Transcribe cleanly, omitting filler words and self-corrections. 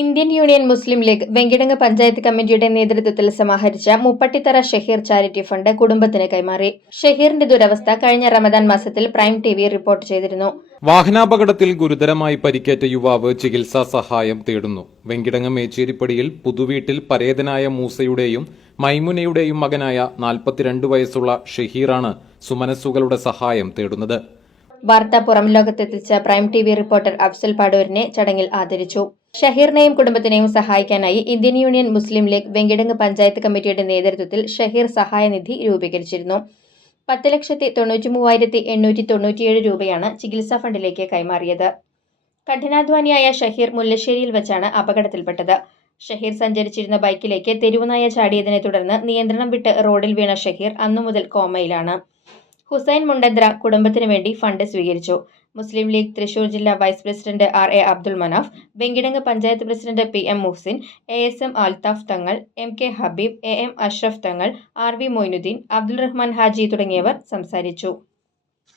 Indian union മുസ്ലിം league Venkitangu panchayat കമ്മിറ്റിയുടെ നേതൃത്വത്തിൽ സമാഹരിച്ച Muppattithara Shaheer charity fund കുടുംബത്തിന് കൈമാറി. ഷഹീറിന്റെ ദുരവസ്ഥ കഴിഞ്ഞ റമദാൻ മാസത്തിൽ പ്രൈം ടിവി റിപ്പോർട്ട് ചെയ്തിരുന്നു. വാഹനാപകടത്തിൽ ഗുരുതരമായി പരിക്കേറ്റ യുവാവ് ചികിത്സാ സഹായം തേടുന്നു. വെങ്കിടങ്ങ് മേച്ചേരിപ്പടിയിൽ പുതുവീട്ടിൽ പരേതനായ മൂസയുടെയും മൈമുനയുടെയും മകനായ 42 വയസ്സുള്ള ഷഹീറാണ് സുമനസ്സുകളുടെ സഹായം തേടുന്നത്. വാർത്ത പുറം ലോകത്തെത്തിച്ച പ്രൈം ടിവി റിപ്പോർട്ടർ അഫ്സൽ പാടൂരിനെ ചടങ്ങിൽ ആദരിച്ചു. ഷഹീറിനെയും കുടുംബത്തിനെയും സഹായിക്കാനായി ഇന്ത്യൻ യൂണിയൻ മുസ്ലിം ലീഗ് വെങ്കിടങ്ങ് പഞ്ചായത്ത് കമ്മിറ്റിയുടെ നേതൃത്വത്തിൽ ഷഹീർ സഹായനിധി രൂപീകരിച്ചിരുന്നു. 10,93,897 രൂപയാണ് ചികിത്സാ ഫണ്ടിലേക്ക് കൈമാറിയത്. കഠിനാധ്വാനിയായ ഷഹീർ മുല്ലശ്ശേരിയിൽ വെച്ചാണ് അപകടത്തിൽപ്പെട്ടത്. ഷഹീർ സഞ്ചരിച്ചിരുന്ന ബൈക്കിലേക്ക് തെരുവുനായ ചാടിയതിനെ തുടർന്ന് നിയന്ത്രണം വിട്ട് റോഡിൽ വീണ ഷഹീർ അന്നുമുതൽ കോമയിലാണ്. ഹുസൈൻ മുണ്ടദ്ര കുടുംബത്തിനു വേണ്ടി ഫണ്ട് സ്വീകരിച്ചു. മുസ്ലിം ലീഗ് തൃശൂർ ജില്ലാ vice president RA Abdul Manaf, Venkitangu panchayat president PM Muhsin, ASM Althaf Thangal, MK Habib, AM Ashraf Thangal, RV Moinuddin, Abdul Rahman Haji തുടങ്ങിയവർ സംസാരിച്ചു.